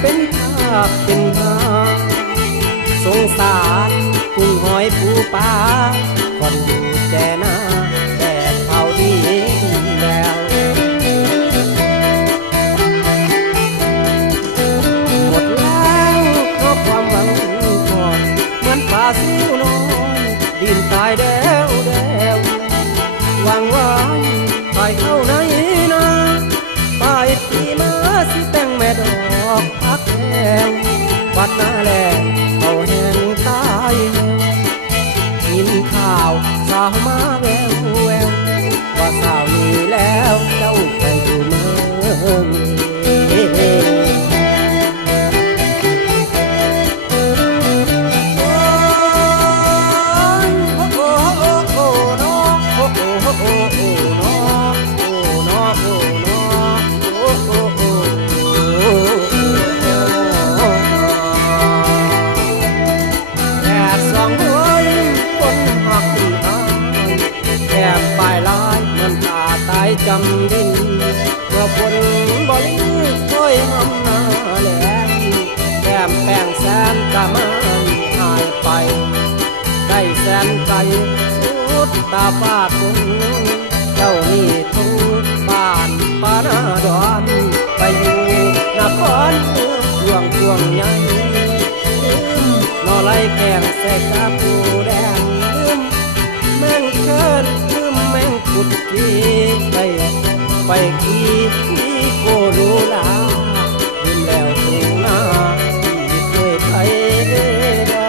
เป็นภาพเป็นหาสงสารกุ้งหอยปูปลาคนอยู่แจนาแต่เท่าดีแล้วหมดแล้วเพราะความหวังทอดเหมือนป่าซิวน้อยดินตายแดวแดวหวังว่าไปเข้าไหนนะไปปีมาสิแต่งแม่ดอกพักแล้ววัดหน้าแลเขาแห้งตายกินข้าวสาวมาแววแววว่าสาวนี้แล้วเจ้าไปอยู่เมืองจำดินเมื่อฝนบ่ลิค่อยหำหน้าแหลมแก้มแป้งแสนกะมันหายไปได้แสนไกลสุดตาฟ้าคนเจ้านี่ทุ่งบ้านป่านาดอนไปอยู่นครเมืองช่วงใหญ่นอไล่แกงแสกกะปูแดงแม่งเชิญแม่งขุดที่ไปกี่ที่โกรู้ลาดินแล้วทุ่งนาที่เคยไปได้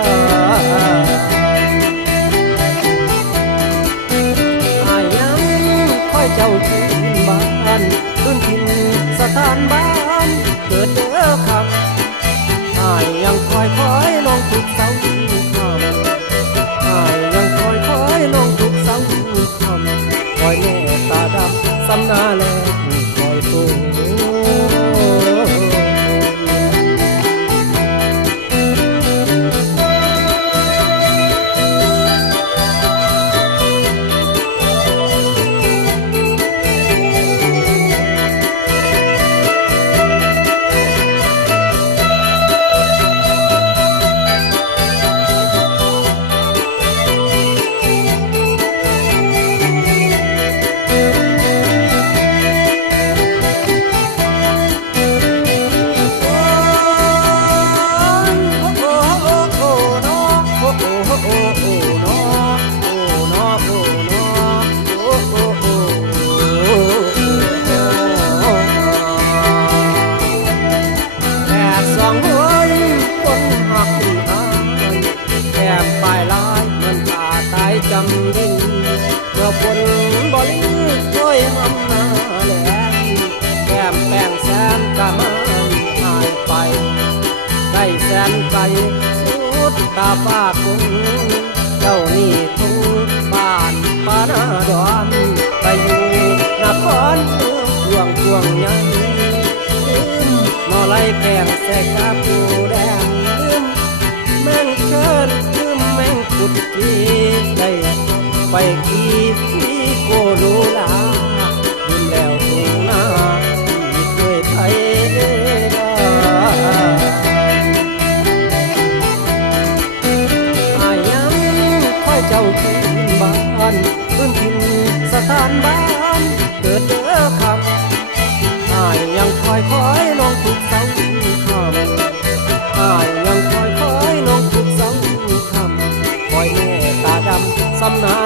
อายังค่อยเจ้าคืนบ้านคืนถิ่นสถานบ้านเกิดเด้อครับอายังคอยน้องทุกเสาร์ค่ำอายังคอยน้องทุกเสาร์ค่ำคอยแม่ตาดำสำนาแลคอยตูจำดินเมื่อฝนบ่ลิค่อยหำหน้าแหลมแก้มแป้งแสนกะมันหายไปได้แสนไกลสุดตาฟ้าคงเจ้านี่ทุ่งบ้านป่านาดอนไปอยู่นครเมืองช่วงใหญ่นอไล่แกงแสกกะปูแดงแม่งเชิญแม่งขุดที่ได้ไปกี่ที่โกรู้ลาดินแล้วทุ่งนาที่เคยไปได้อายังค่อยเจ้าคืนบ้านคืนถิ่นสถานบ้านเกิดเด้อครับอายังคอยน้องทุกเสาร์ค่ำอายังคอยน้องทุกเสาร์ค่ำคอยแม่ตาดำสำนา